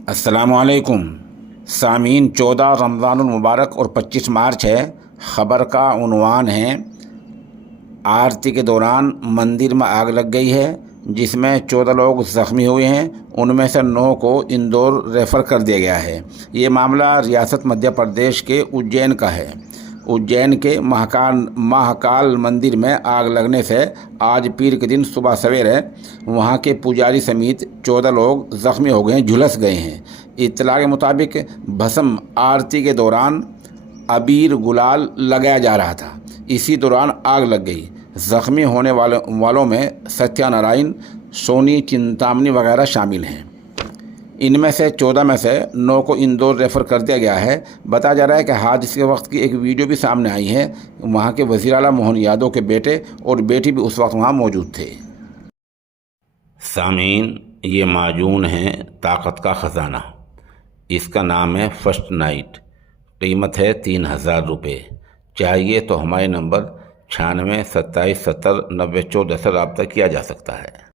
अस्सलामु अलैकुम सामीन। 14 रमज़ानुल मुबारक और 25 मार्च है। ख़बर का उन्वान है, आरती के दौरान मंदिर में आग लग गई है जिसमें 14 लोग ज़ख्मी हुए हैं। उनमें से 9 को इंदौर रेफ़र कर दिया गया है। ये मामला रियासत मध्य प्रदेश के उज्जैन का है। उज्जैन के महाकाल मंदिर में आग लगने से आज पीर के दिन सुबह सवेरे वहां के पुजारी समेत 14 लोग ज़ख्मी हो गए हैं, झुलस गए हैं। इत्तला के मुताबिक भस्म आरती के दौरान अबीर गुलाल लगाया जा रहा था, इसी दौरान आग लग गई। ज़ख्मी होने वालों में सत्यानारायण, सोनी, चिंतामणी वगैरह शामिल हैं। इनमें से 14 में से 9 को इंदौर रेफ़र कर दिया गया है। बताया जा रहा है कि हादसे के वक्त की एक वीडियो भी सामने आई है। वहां के वज़ीर आला मोहन यादव के बेटे और बेटी भी उस वक्त वहां मौजूद थे। सामीन, ये माजून है ताकत का ख़जाना। इसका नाम है फर्स्ट नाइट। कीमत है 3000 रुपये। चाहिए तो हमारे नंबर 96 27 70 90 14 से रब्ता किया जा सकता है।